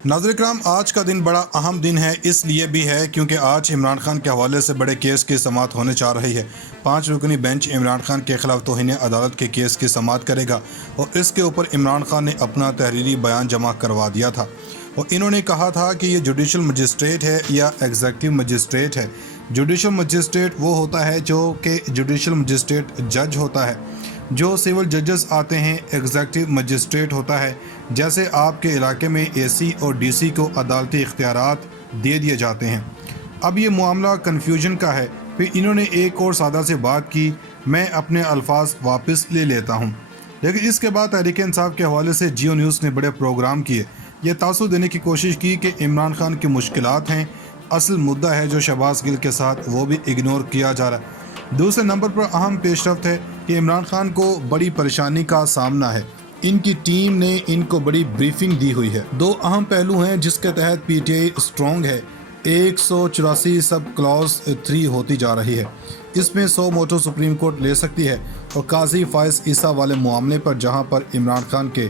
नाज़रीन इकराम, आज का दिन बड़ा अहम दिन है, इसलिए भी है क्योंकि आज इमरान खान के हवाले से बड़े केस की समाअत होने जा रही है। 5 रुकनी बेंच इमरान खान के खिलाफ तौहीन अदालत के केस की समाअत करेगा और इसके ऊपर इमरान खान ने अपना तहरीरी बयान जमा करवा दिया था और इन्होंने कहा था कि ये जुडिशल मजिस्ट्रेट है या एग्जीक्यूटिव मजिस्ट्रेट है। जुडिशल मजिस्ट्रेट वो होता है जो कि जुडिशल मजिस्ट्रेट जज होता है। जो सिविल जजेस आते हैं एग्जीक्यूटिव मजिस्ट्रेट होता है। जैसे आपके इलाके में एसी और डीसी को अदालती इख्तियारात दे दिए जाते हैं। अब ये मामला कन्फ्यूजन का है। फिर इन्होंने एक और सादा से बात की, मैं अपने अल्फाज वापस ले लेता हूँ। लेकिन इसके बाद तहरीक इंसाफ के हवाले से जियो न्यूज़ ने बड़े प्रोग्राम किए, ये तासुर देने की कोशिश की कि इमरान खान की मुश्किलात हैं, असल मुद्दा है जो शहबाज गिल के साथ वो भी इग्नोर किया जा रहा है। दूसरे नंबर पर अहम पेशरफ्त है कि इमरान खान को बड़ी परेशानी का सामना है। इनकी टीम ने इनको बड़ी ब्रीफिंग दी हुई है। 2 अहम पहलू हैं जिसके तहत पीटीआई स्ट्रॉन्ग है। 184 सब क्लॉज 3 होती जा रही है। इसमें 100 मोटो सुप्रीम कोर्ट ले सकती है और काजी फायज ईसा वाले मामले पर, जहां पर इमरान खान के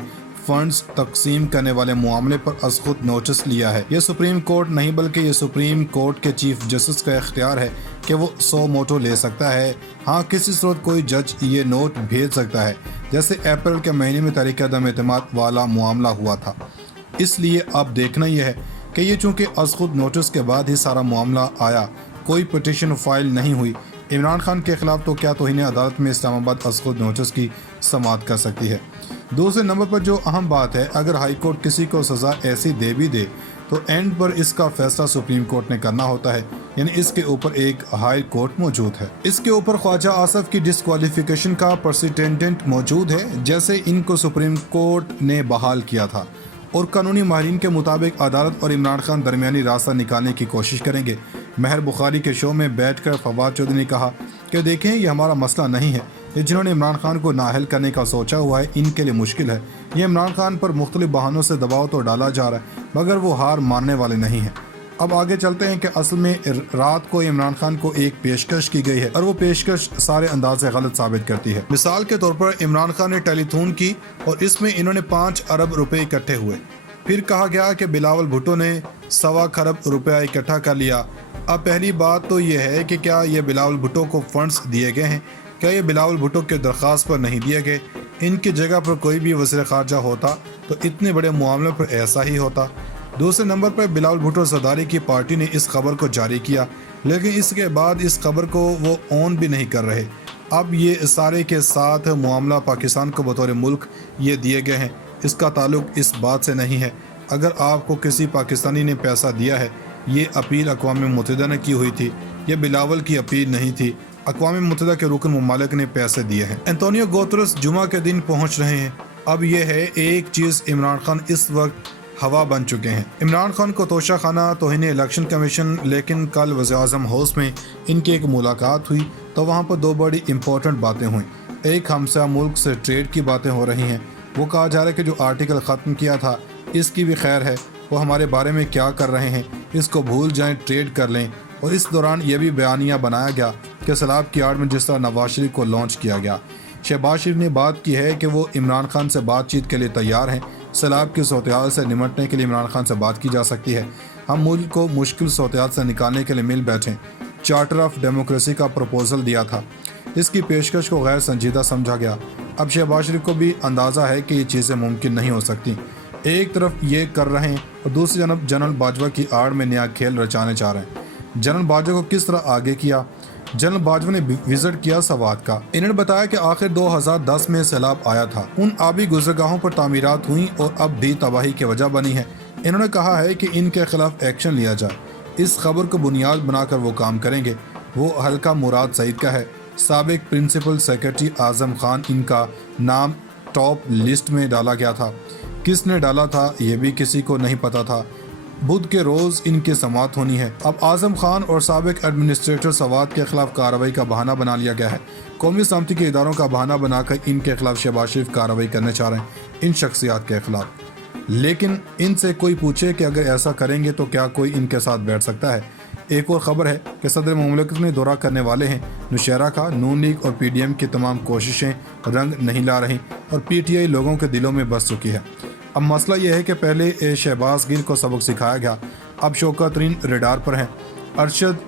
फंड्स तकसीम करने वाले मामले पर अज खुद नोटिस लिया है। ये सुप्रीम कोर्ट नहीं बल्कि ये सुप्रीम कोर्ट के चीफ जस्टिस का इख्तियार है कि वो 100 मोटो ले सकता है। हाँ, किसी सूरत कोई जज ये नोट भेज सकता है, जैसे अप्रैल के महीने में तहरीक अदम एतमाद वाला मामला हुआ था। इसलिए अब देखना यह है कि ये चूँकि अज खुद नोटिस के बाद ही सारा मामला आया, कोई पटिशन फाइल नहीं हुई इमरान खान के खिलाफ, तो क्या तौहीन अदालत में इस्लामाबाद अज खुद नोटिस की समाअत कर सकती है। दूसरे नंबर पर जो अहम बात है, अगर हाई कोर्ट किसी को सज़ा ऐसी दे भी दे तो एंड पर इसका फैसला सुप्रीम कोर्ट ने करना होता है, यानी इसके ऊपर एक हाई कोर्ट मौजूद है। इसके ऊपर ख्वाजा आसफ की डिस्क्वालिफिकेशन का प्रेसिडेंट मौजूद है, जैसे इनको सुप्रीम कोर्ट ने बहाल किया था और कानूनी माहिरीन के मुताबिक अदालत और इमरान खान दरमियानी रास्ता निकालने की कोशिश करेंगे। महर बुखारी के शो में बैठकर फवाद चौधरी ने कहा कि देखें, ये हमारा मसला नहीं है, ये जिन्होंने इमरान खान को नाअहल करने का सोचा हुआ है इनके लिए मुश्किल है। ये इमरान खान पर मुख्तलिफ बहानों से दबाव तो डाला जा रहा है, मगर वो हार मानने वाले नहीं हैं। अब आगे चलते हैं कि असल में रात को इमरान खान को एक पेशकश की गई है और वो पेशकश सारे अंदाज से गलत साबित करती है। मिसाल के तौर पर इमरान खान ने टेलीथॉन की और इसमें इन्होंने 5 अरब रुपए इकट्ठे हुए। फिर कहा गया कि बिलावल भुट्टो ने 1.25 खरब रुपया इकट्ठा कर लिया। अब पहली बात तो ये है कि क्या ये बिलावल भुट्टो को फंड्स दिए गए हैं? क्या ये बिलावल भुट्टो के दरख्वास्त पर नहीं दिए गए? इनकी जगह पर कोई भी वज़ीर ख़ारजा होता तो इतने बड़े मामले पर ऐसा ही होता। दूसरे नंबर पर बिलावल भुट्टो ज़रदारी की पार्टी ने इस खबर को जारी किया, लेकिन इसके बाद इस खबर को वो ऑन भी नहीं कर रहे। अब ये सारे के साथ मामला पाकिस्तान को बतौर मुल्क ये दिए गए हैं, इसका ताल्लुक इस बात से नहीं है। अगर आपको किसी पाकिस्तानी ने पैसा दिया है, ये अपील अक़वाम मुत्तहिदा ने की हुई थी, ये बिलावल की अपील नहीं थी। अक़वाम मुत्तहिदा के रुकन ममालिक ने पैसे दिए हैं। एंटोनियो गुतेरेस जुमा के दिन पहुंच रहे हैं। अब ये है एक चीज़, इमरान खान इस वक्त हवा बन चुके हैं। इमरान खान को तोशा खाना तौहीन इलेक्शन कमीशन, लेकिन कल वज़ीर-ए-आज़म हाउस में इनकी एक मुलाकात हुई तो वहाँ पर 2 बड़ी इंपॉर्टेंट बातें हुई। एक, हमसा मुल्क से ट्रेड की बातें हो रही हैं। वो कहा जा रहा है कि जो आर्टिकल ख़त्म किया था इसकी भी खैर है, वो हमारे बारे में क्या कर रहे हैं इसको भूल जाएं, ट्रेड कर लें। और इस दौरान ये भी बयानिया बनाया गया कि सैलाब की आड़ में जिस तरह नवाज शरीफ को लॉन्च किया गया, शहबाज शरीफ ने बात की है कि वो इमरान खान से बातचीत के लिए तैयार हैं। सैलाब की सूरत से निमटने के लिए इमरान खान से बात की जा सकती है। हम मुल्क को मुश्किल सूरत से निकालने के लिए मिल बैठें। चार्टर ऑफ डेमोक्रेसी का प्रपोजल दिया था, इसकी पेशकश को गैर संजीदा समझा गया। अब शहबाज शरीफ को भी अंदाज़ा है कि ये चीज़ें मुमकिन नहीं हो सकती। एक तरफ ये कर रहे हैं और दूसरी जानब जनरल बाजवा की आड़ में नया खेल रचाने चाह रहे हैं। जनरल बाजवा को किस तरह आगे किया? जनरल बाजवा ने विजिट किया सवात का। इन्होंने बताया कि आखिर 2010 में सैलाब आया था, उन आबी गुजरगाहों पर तामीरात हुई और अब भी तबाही की वजह बनी है। इन्होंने कहा है कि इनके खिलाफ एक्शन लिया जाए। इस खबर को बुनियाद बनाकर वो काम करेंगे। वो हल्का मुराद सईद का है। साबिक प्रिंसिपल सेक्रेटरी आज़म खान, इनका नाम टॉप लिस्ट में डाला गया था। किसने डाला था ये भी किसी को नहीं पता था। बुध के रोज़ इनकी समाअत होनी है। अब आज़म खान और साबिक एडमिनिस्ट्रेटर सवात के खिलाफ कार्रवाई का बहाना बना लिया गया है। कौमी सलामती के इदारों का बहाना बनाकर इनके खिलाफ शहबाज शरीफ कार्रवाई करने चाह रहे हैं, इन शख्सियात के खिलाफ। लेकिन इनसे कोई पूछे कि अगर ऐसा करेंगे तो क्या कोई इनके साथ बैठ सकता है? एक और ख़बर है कि सदर मुमलिकत में दौरा करने वाले हैं। नौशहरा का नून लीग और PDM की तमाम कोशिशें रंग नहीं ला रही और PTI लोगों के दिलों में बस चुकी है। अब मसला ये है कि पहले शहबाज गिल को सबक सिखाया गया, अब शौकत तरीन रेडार पर हैं। अरशद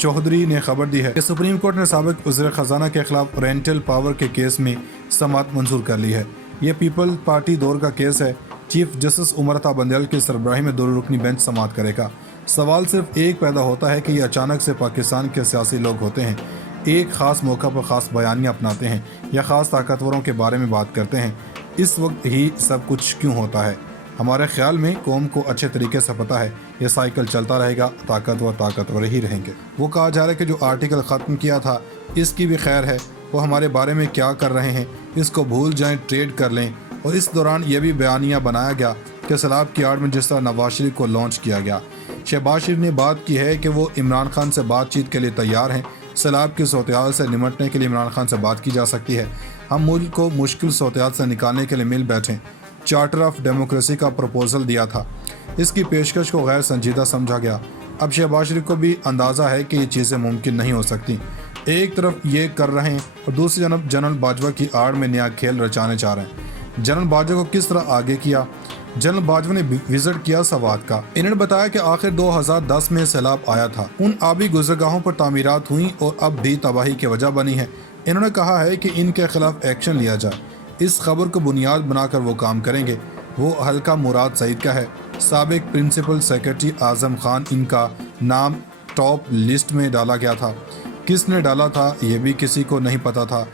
चौधरी ने खबर दी है कि सुप्रीम कोर्ट ने साबिक वज़ीर ख़जाना के खिलाफ रेंटल पावर के केस में समाअत मंजूर कर ली है। ये पीपल पार्टी दौर का केस है। चीफ जस्टिस उमर अता बंदयाल की सरबराही में 2 रुकनी बेंच समाअत करेगा। सवाल सिर्फ एक पैदा होता है कि ये अचानक से पाकिस्तान के सियासी लोग होते हैं, एक ख़ास मौका पर ख़ास बयानियाँ अपनाते हैं या ख़ास ताकतवरों के बारे में बात करते हैं। इस वक्त ही सब कुछ क्यों होता है? हमारे ख्याल में कौम को अच्छे तरीके से पता है ये साइकिल चलता रहेगा, ताकतवर ही रहेंगे। वो कहा जा रहा है कि जो आर्टिकल ख़त्म किया था इसकी भी खैर है, वो हमारे बारे में क्या कर रहे हैं इसको भूल जाएं, ट्रेड कर लें। और इस दौरान ये भी बयानिया बनाया गया कि सैलाब की आड़ में जिस तरह नवाज शरीफ को लॉन्च किया गया। शहबाज शरीफ ने बात की है कि वो इमरान खान से बातचीत के लिए तैयार हैं। सैलाब की सूरत से निमटने के लिए इमरान खान से बात की जा सकती है। हम मुल्क को मुश्किल सूरत से निकालने के लिए मिल बैठें। चार्टर ऑफ डेमोक्रेसी का प्रपोजल दिया था, इसकी पेशकश को गैर संजीदा समझा गया। अब शहबाज शरीफ को भी अंदाज़ा है कि ये चीज़ें मुमकिन नहीं हो सकती। एक तरफ ये कर रहे हैं और दूसरी जानब जनरल बाजवा की आड़ में नया खेल रचाने चाह रहे हैं। जनरल बाजवा को किस तरह आगे किया? जनरल बाजवा ने विजिट किया सवात का। इन्होंने बताया कि आखिर 2010 में सैलाब आया था, उन आबी गुजरगाहों पर तामीरात हुई और अब भी तबाही की वजह बनी है। इन्होंने कहा है कि इनके खिलाफ एक्शन लिया जाए। इस खबर को बुनियाद बनाकर वो काम करेंगे। वो हल्का मुराद सईद का है। साबिक प्रिंसिपल सेक्रेटरी आज़म खान, इनका नाम टॉप लिस्ट में डाला गया था। किसने डाला था ये भी किसी को नहीं पता था।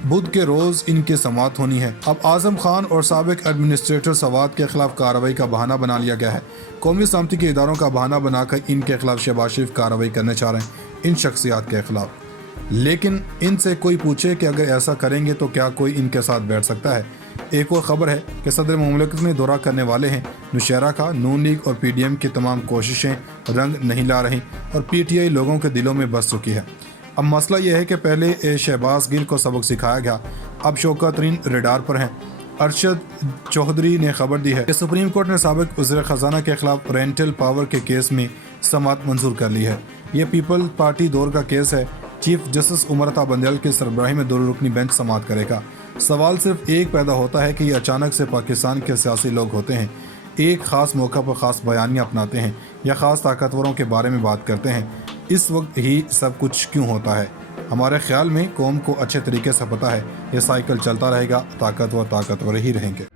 बुध के रोज़ इनकी समाअत होनी है। अब आज़म खान और साबिक एडमिनिस्ट्रेटर सवात के खिलाफ कार्रवाई का बहाना बना लिया गया है। कौमी सलामती के इदारों का बहाना बनाकर इनके खिलाफ शहबाज शरीफ कार्रवाई करने चाह रहे हैं इन शख्सियात के खिलाफ। लेकिन इनसे कोई पूछे कि अगर ऐसा करेंगे तो क्या कोई इनके साथ बैठ सकता है? एक और ख़बर है कि सदर मुमलिकत में दौरा करने वाले हैं। नौशेरा का नून लीग और PDM की तमाम कोशिशें रंग नहीं ला रही और PTI लोगों के दिलों में बस चुकी है। अब मसला यह है कि पहले शहबाज गिल को सबक सिखाया गया, अब शौकत तरीन रेडार पर हैं। अरशद चौधरी ने खबर दी है कि सुप्रीम कोर्ट ने साबिक वज़ीर ख़जाना के खिलाफ रेंटल पावर के केस में समाअत मंजूर कर ली है। ये पीपल पार्टी दौर का केस है। चीफ जस्टिस उमर अता बंदयाल की सरबराही में 2 रुकनी बेंच समाअत करेगा। सवाल सिर्फ एक पैदा होता है कि ये अचानक से पाकिस्तान के सियासी लोग होते हैं, एक ख़ास मौका पर ख़ास बयानियाँ अपनाते हैं या ख़ास ताकतवरों के बारे में बात करते हैं। इस वक्त ही सब कुछ क्यों होता है? हमारे ख्याल में कौम को अच्छे तरीके से पता है ये साइकिल चलता रहेगा, ताकतवर ही रहेंगे।